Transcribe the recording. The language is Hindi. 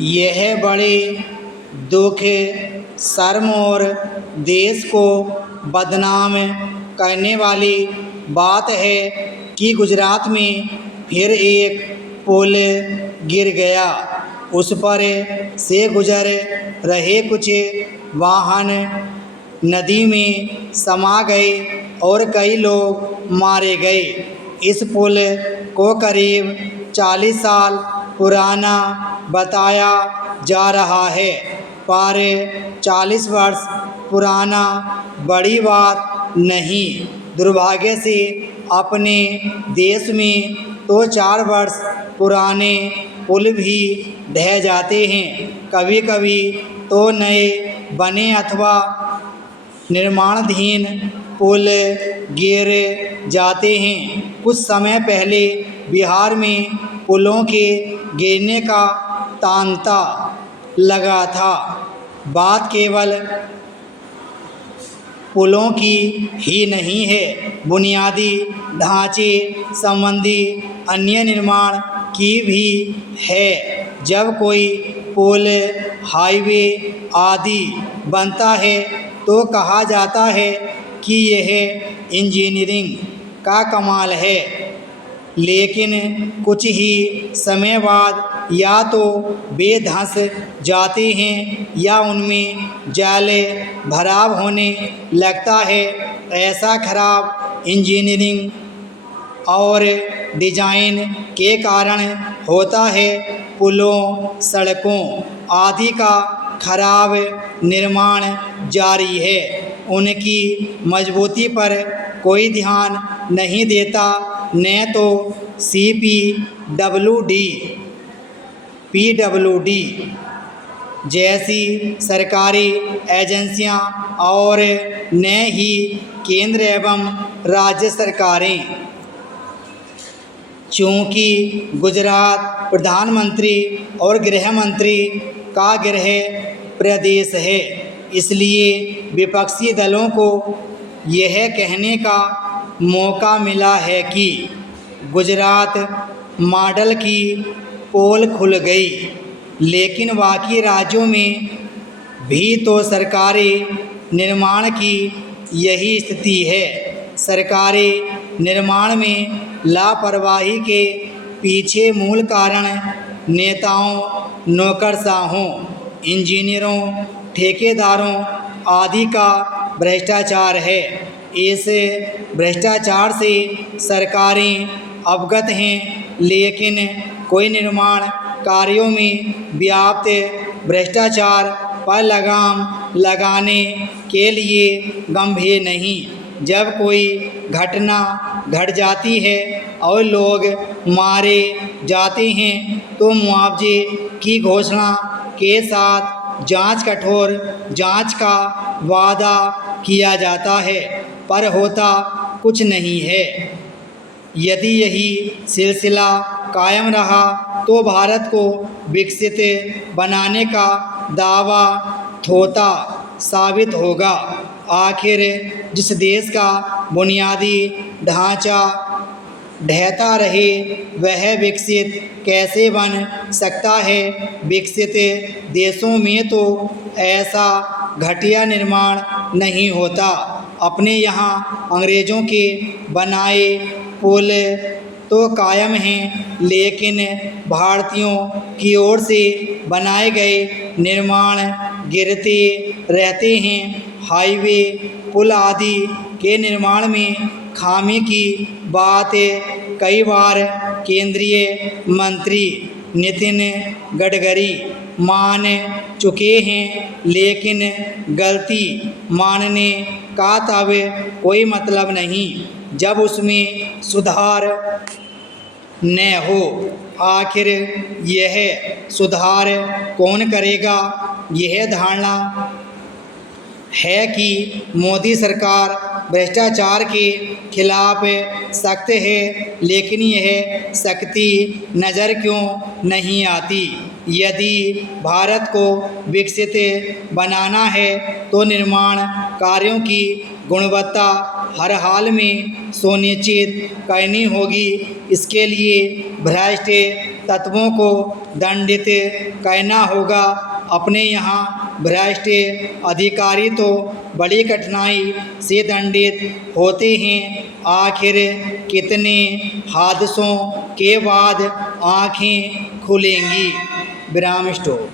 यह बड़े दुख, शर्म और देश को बदनाम करने वाली बात है कि गुजरात में फिर एक पुल गिर गया। उस पर से गुजर रहे कुछ वाहन नदी में समा गए और कई लोग मारे गए। इस पुल को करीब 40 साल पुराना बताया जा रहा है, पर 40 वर्ष पुराना बड़ी बात नहीं। दुर्भाग्य से अपने देश में तो 4 वर्ष पुराने पुल भी ढह जाते हैं। कभी कभी तो नए बने अथवा निर्माणाधीन पुल गिर जाते हैं। कुछ समय पहले बिहार में पुलों के गिरने का तांता लगा था। बात केवल पुलों की ही नहीं है, बुनियादी ढांचे संबंधी अन्य निर्माण की भी है। जब कोई पुल, हाईवे आदि बनता है तो कहा जाता है कि यह इंजीनियरिंग का कमाल है, लेकिन कुछ ही समय बाद या तो वे धंस जाते हैं या उनमें जल भराव होने लगता है। ऐसा खराब इंजीनियरिंग और डिजाइन के कारण होता है। पुलों, सड़कों आदि का खराब निर्माण जारी है। उनकी मजबूती पर कोई ध्यान नहीं देता। न तो पीडब्ल्यूडी जैसी सरकारी एजेंसियां और न ही केंद्र एवं राज्य सरकारें। चूँकि गुजरात प्रधानमंत्री और गृह मंत्री का गृह प्रदेश है, इसलिए विपक्षी दलों को यह कहने का मौका मिला है कि गुजरात मॉडल की पोल खुल गई, लेकिन बाकी राज्यों में भी तो सरकारी निर्माण की यही स्थिति है। सरकारी निर्माण में लापरवाही के पीछे मूल कारण नेताओं, नौकरशाहों, इंजीनियरों, ठेकेदारों आदि का भ्रष्टाचार है। इस भ्रष्टाचार से सरकारें अवगत हैं, लेकिन कोई निर्माण कार्यों में व्याप्त भ्रष्टाचार पर लगाम लगाने के लिए गंभीर नहीं। जब कोई घटना घट जाती है और लोग मारे जाते हैं तो मुआवजे की घोषणा के साथ कठोर जांच का वादा किया जाता है, पर होता कुछ नहीं है। यदि यही सिलसिला कायम रहा तो भारत को विकसित बनाने का दावा थोथा साबित होगा। आखिर जिस देश का बुनियादी ढांचा ढहता रहे वह विकसित कैसे बन सकता है। विकसित देशों में तो ऐसा घटिया निर्माण नहीं होता। अपने यहाँ अंग्रेज़ों के बनाए पुल तो कायम हैं, लेकिन भारतीयों की ओर से बनाए गए निर्माण गिरते रहते हैं। हाईवे, पुल आदि के निर्माण में खामी की बात कई बार केंद्रीय मंत्री नितिन गडकरी मान चुके हैं, लेकिन गलती मानने का तब कोई मतलब नहीं जब उसमें सुधार न हो। आखिर यह सुधार कौन करेगा? यह धारणा है कि मोदी सरकार भ्रष्टाचार के खिलाफ सख्त है, लेकिन यह सख्ती नज़र क्यों नहीं आती? यदि भारत को विकसित बनाना है तो निर्माण कार्यों की गुणवत्ता हर हाल में सुनिश्चित करनी होगी। इसके लिए भ्रष्ट तत्वों को दंडित करना होगा। अपने यहाँ भ्रष्ट अधिकारी तो बड़ी कठिनाई से दंडित होते हैं। आखिर कितने हादसों के बाद आँखें खुलेंगी। विराम स्टॉप।